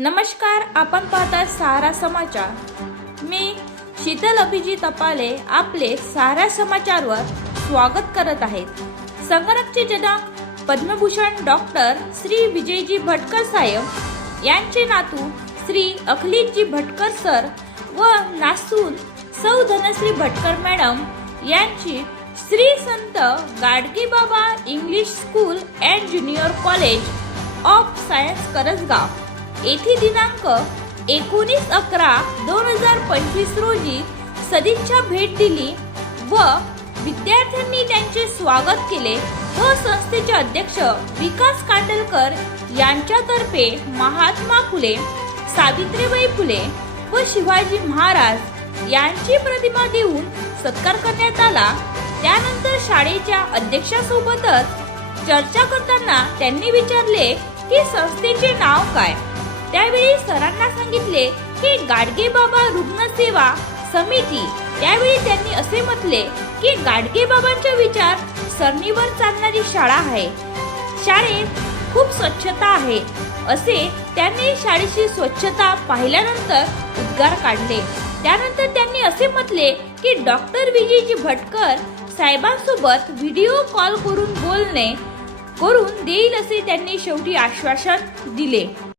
नमस्कार आपण पाहता सहारा समाचार. मी शीतल अभिजित अपाले आपले सहारा समाचारवर स्वागत करत आहेत संगणकचे जनक पद्मभूषण डॉक्टर श्री विजयजी भटकर साहेब यांचे नातू श्री अखिलजी भटकर सर व नासून सौ धनश्री भटकर मॅडम यांची Shri Sant Gadge Baba English school and junior college of science Karasgaon. येथे दिनांक एकोणीस अकरा दोन हजार पंचवीस रोजी सदिच्छा भेट दिली व विद्यार्थ्यांनी त्यांचे स्वागत केले. व संस्थेचे अध्यक्ष विकास कांडलकर यांच्यातर्फे महात्मा फुले सावित्रीबाई फुले व शिवाजी महाराज यांची प्रतिमा देऊन सत्कार करण्यात आला. त्यानंतर शाळेच्या अध्यक्षासोबतच चर्चा करताना त्यांनी विचारले की संस्थेचे नाव काय? सरांना सांगितले की गाडगे बाबा रुग्णसेवा समिती. त्यावेळी त्यांनी असे म्हटले की गाडगे बाबांचे विचार सरणीवर चालणारी शाळा आहे. शाळेत खूप स्वच्छता आहे. असे त्यांनी शाळेची स्वच्छता पाहिल्यानंतर उद्गार काढले. त्यानंतर त्यांनी असे म्हटले की डॉक्टर विजयजी भटकर साहेबांसोबत व्हिडिओ कॉल करून बोलणे करून देईल असे त्यांनी शेवटी आश्वासन दिले.